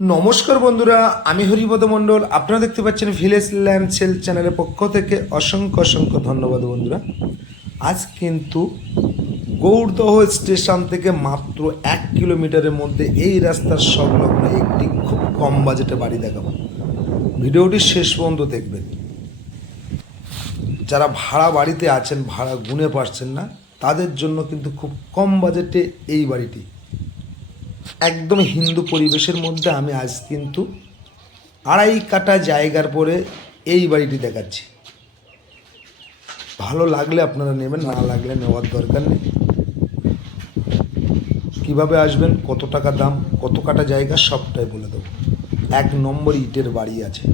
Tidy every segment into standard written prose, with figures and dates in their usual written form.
নমস্কার বন্ধুরা, আমি হরিপদ মণ্ডল। আপনারা দেখতে পাচ্ছেন ভিলেজ ল্যান্ড সেল চ্যানেলের পক্ষ থেকে অসংখ্য অসংখ্য ধন্যবাদ বন্ধুরা। আজ কিন্তু গৌড়দহ স্টেশন থেকে মাত্র 1 কিলোমিটারের মধ্যে এই রাস্তার সংলগ্ন একটি খুব কম বাজেটে বাড়ি দেখাবো। ভিডিওটি শেষ পর্যন্ত দেখবেন। যারা ভাড়া বাড়িতে আছেন, ভাড়া গুনে পারছেন না, তাদের জন্য কিন্তু খুব কম বাজেটে এই বাড়িটি একদম হিন্দু পরিবেশের মধ্যে আমি আজ কিন্তু 2.5 কাঠা জায়গার পরে এই বাড়িটি দেখাচ্ছি। ভালো লাগলে আপনারা নেবেন, না লাগলে নেওয়ার দরকার নেই। কিভাবে আসবেন, কত টাকা দাম, কত কাঠা জায়গা, সবটাই বলে দেবো। 1 নম্বর ইটের বাড়ি আছে।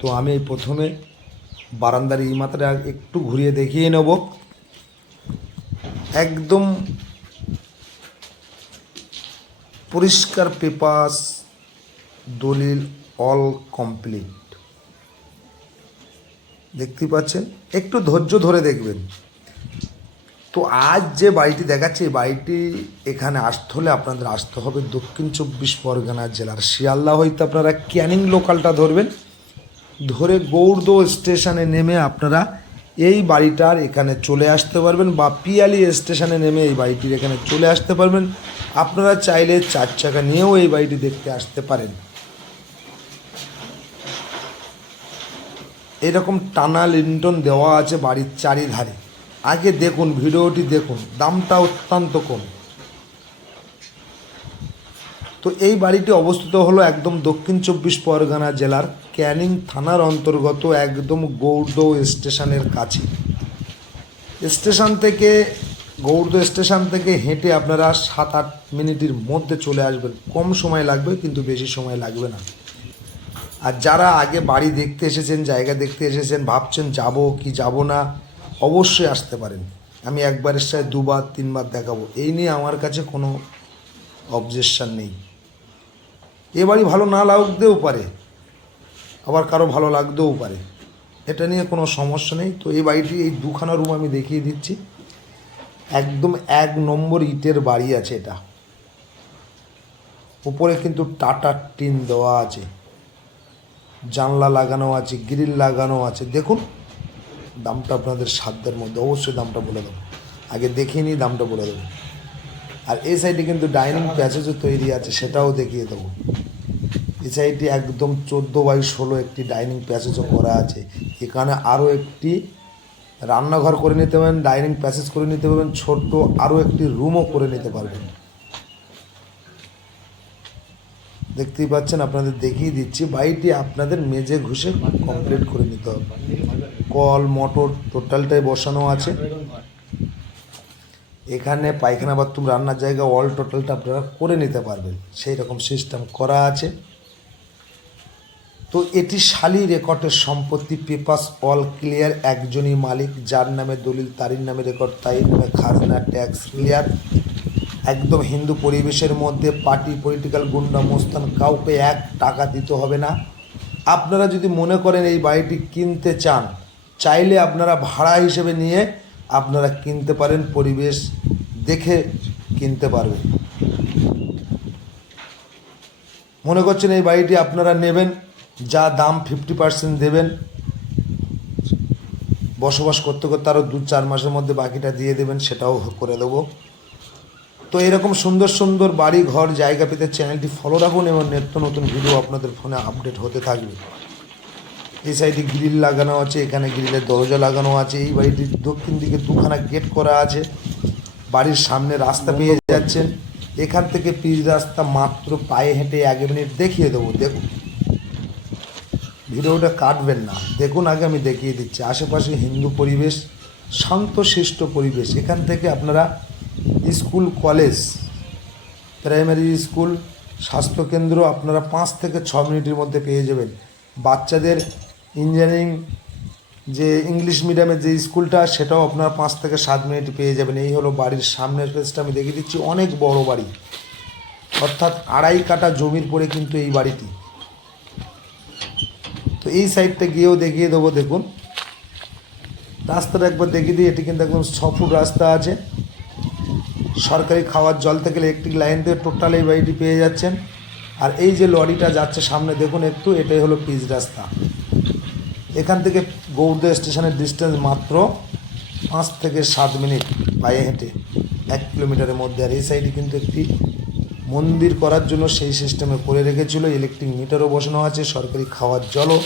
তো আমি প্রথমে বারান্দার এই মাত্রা একটু ঘুরিয়ে দেখিয়ে নেব। একদম পরিষ্কার পেপারস, দলিল অল কমপ্লিট। দেখতে পাচ্ছেন, একটু ধৈর্য ধরে দেখবেন। তো আজ যে বাড়িটি দেখাচ্ছি, এই বাড়িটি এখানে আসতে হলে আপনাদের আসতে হবে দক্ষিণ 24 পরগনা জেলার শিয়ালদা হইতে আপনারা ক্যানিং লোকালটা ধরবেন। ধরে গৌড়দহ স্টেশনে নেমে আপনারা এই বাড়িটার এখানে চলে আসতে পারবেন, বা পিয়ালি স্টেশনে নেমে এই বাড়িটির এখানে চলে আসতে পারবেন। আপনারা চাইলে 4 চাকা নিয়েও এই বাড়িটি দেখতে আসতে পারেন। এরকম টানা লিন্টন দেওয়া আছে বাড়ির চারিধারে। আগে দেখুন, ভিডিওটি দেখুন, দামটা অত্যন্ত কম। তো এই বাড়িটি অবস্থিত হলো একদম দক্ষিণ 24 পরগনা জেলার ক্যানিং থানার অন্তর্গত, একদম গৌড়দহ স্টেশনের কাছে। গৌড়দহ স্টেশন থেকে হেঁটে আপনারা 7-8 মিনিটের মধ্যে চলে আসবেন। কম সময় লাগবে, কিন্তু বেশি সময় লাগবে না। আর যারা আগে বাড়ি দেখতে এসেছেন, জায়গা দেখতে এসেছেন, ভাবছেন যাব কি যাব না, অবশ্যই আসতে পারেন। আমি একবারের সাথে 2বার 3বার দেখাবো, এই নিয়ে আমার কাছে কোনো অবজেকশান নেই। এ বাড়ি ভালো না লাগতেও পারে, আবার কারো ভালো লাগতেও পারে, এটা নিয়ে কোনো সমস্যা নেই। তো এই বাড়িটি, এই 2খানা রুম আমি দেখিয়ে দিচ্ছি। একদম 1 নম্বর ইটের বাড়ি আছে এটা। উপরে কিন্তু টাটা টিন দেওয়া আছে, জানলা লাগানো আছে, গ্রিল লাগানো আছে। দেখুন, দামটা আপনাদের সাধ্যের মধ্যে, অবশ্যই দামটা বলে দেবো। আগে দেখিয়ে নিই, দামটা বলে দেবো। আর এই সাইডে কিন্তু ডাইনিং প্যাসেজও তৈরি আছে, সেটাও দেখিয়ে দেবো। এই সাইডে একদম 14x16 একটি ডাইনিং প্যাসেজও করা আছে। এখানে আরও একটি রান্নাঘর করে নিতে পারবেন, ডাইনিং প্যাসেজ করে নিতে পারবেন, ছোট্ট আরও একটি রুমও করে নিতে পারবেন। দেখতেই পাচ্ছেন, আপনাদের দেখিয়ে দিচ্ছি। বাড়িটি আপনাদের মেঝে ঘষে কমপ্লিট করে নিতে হবে। কল মোটর টোটালটাই বসানো আছে। এখানে পায়খানা, বাথরুম, রান্নার জায়গা, অল টোটালটা আপনারা করে নিতে পারবেন, সেই রকম সিস্টেম করা আছে। তো এটি শালি রেকর্ডের সম্পত্তি, পেপারস অল ক্লিয়ার। একজনই মালিক, যার নামে দলিল তারই নামে রেকর্ড, তাই নামে খাজনা ট্যাক্স ক্লিয়ার। একদম হিন্দু পরিবেশের মধ্যে, পার্টি পলিটিক্যাল গুন্ডা মোস্তান কাউকে 1 টাকা দিতে হবে না। আপনারা যদি মনে করেন এই বাড়িটি কিনতে চান, চাইলে আপনারা ভাড়া হিসেবে নিয়ে আপনারা কিনতে পারেন, পরিবেশ দেখে কিনতে পারবেন। মনে করছেন এই বাড়িটি আপনারা নেবেন, যা দাম 50% দেবেন, বসবাস করতে করতে আরও 2-4 মাসের মধ্যে বাকিটা দিয়ে দেবেন, সেটাও করে দেবো। তো এরকম সুন্দর সুন্দর বাড়ি ঘর জায়গা পেতে চ্যানেলটি ফলো রাখুন, এবং নিত্য নতুন ভিডিও আপনাদের ফোনে আপডেট হতে থাকবে। এই সাইডে গ্রিল লাগানো আছে, এখানে গ্রিলের দরজা লাগানো আছে। এই বাড়িটির দক্ষিণ দিকে 2খানা গেট করা আছে। বাড়ির সামনে রাস্তা পেয়ে যাচ্ছেন। এখান থেকে পিচ রাস্তা, মাত্র পায়ে হেঁটে 1 মিনিট দেখিয়ে দেবো। দেখুন, ভিডিওটা কাটবেন না, দেখুন। আগে আমি দেখিয়ে দিচ্ছি। আশেপাশে হিন্দু পরিবেশ, শান্তশিষ্ট পরিবেশ। এখান থেকে আপনারা স্কুল, কলেজ, প্রাইমারি স্কুল, স্বাস্থ্যকেন্দ্র আপনারা 5 থেকে 6 মিনিটের মধ্যে পেয়ে যাবেন। বাচ্চাদের ইঞ্জিনিয়ারিং, যে ইংলিশ মিডিয়ামের যে স্কুলটা, সেটাও আপনারা 5 থেকে 7 মিনিট পেয়ে যাবেন। এই হলো বাড়ির সামনের পেজটা আমি দেখিয়ে দিচ্ছি। অনেক বড় বাড়ি, অর্থাৎ 2.5 কাঠা জমির পরে কিন্তু এই বাড়িটি। তো এই সাইডটা গিয়েও দেখিয়ে দেবো। দেখুন, রাস্তাটা একবার দেখিয়ে দিই। এটি কিন্তু একদম 6 ফুট রাস্তা আছে। সরকারি খাওয়ার জল থেকে ইলেকট্রিক লাইন থেকে টোটাল এই বাড়িটি পেয়ে যাচ্ছেন। আর এই যে লরিটা যাচ্ছে সামনে দেখুন একটু, এটাই হলো পিচ রাস্তা। এখান থেকে গৌড়দা স্টেশনের ডিস্টেন্স মাত্র 5 থেকে 7 মিনিট পায়ে হেঁটে 1 কিলোমিটারের মধ্যে। আর এই সাইডে কিন্তু একটি মন্দির করার জন্য সেই সিস্টেমে করে রেখেছিল, ইলেকট্রিক মিটারও বসানো আছে, সরকারি খাওয়ার জলও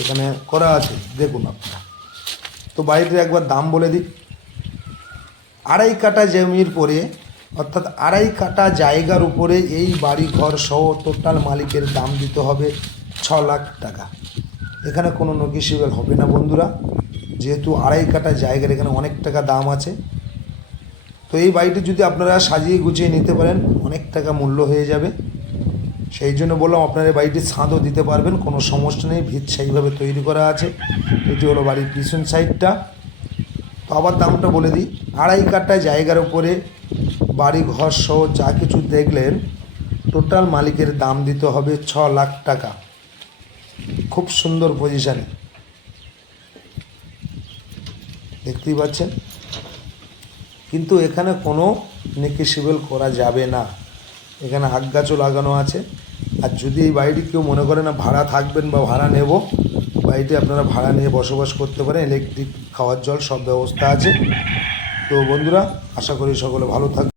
এখানে করা আছে, দেখুন আপনারা। তো বাড়িটির একবার দাম বলে দিই। 2.5 কাঠা জমির পরে, অর্থাৎ 2.5 কাঠা জায়গার উপরে এই বাড়ি ঘর সহ টোটাল মালিকের দাম দিতে হবে 6 লাখ টাকা। এখানে কোনো নেগোশিয়েবল হবে না বন্ধুরা, যেহেতু 2.5 কাঠা জায়গার এখানে অনেক টাকা দাম আছে। তো এই বাড়িটি যদি আপনারা সাজিয়ে গুছিয়ে নিতে পারেন অনেক টাকা মূল্য হয়ে যাবে। সেই জন্য বললাম আপনারা এই বাড়িটির ছাদও দিতে পারবেন, কোনো সমস্যা নেই, ভিত সেইভাবে তৈরি করা আছে। এটি হলো বাড়ির পিছন সাইডটা। তো আবার দামটা বলে দিই, 2.5 কাঠা জায়গার উপরে বাড়ি ঘর সহ যা কিছু দেখলেন টোটাল মালিকের দাম দিতে হবে 6 লাখ টাকা। খুব সুন্দর পজিশানে, দেখতেই পাচ্ছেন। কিন্তু এখানে কোনো নেগোশিয়েবল করা যাবে না, এখানে আগ গাছও লাগানো আছে। আর যদি এই বাড়িটি কেউ মনে করে না ভাড়া থাকবেন বা ভাড়া নেব, বাড়িটি আপনারা ভাড়া নিয়ে বসবাস করতে পারেন, ইলেকট্রিক খাওয়ার জল সব ব্যবস্থা আছে। তো বন্ধুরা, আশা করি সকলে ভালো থাকবে।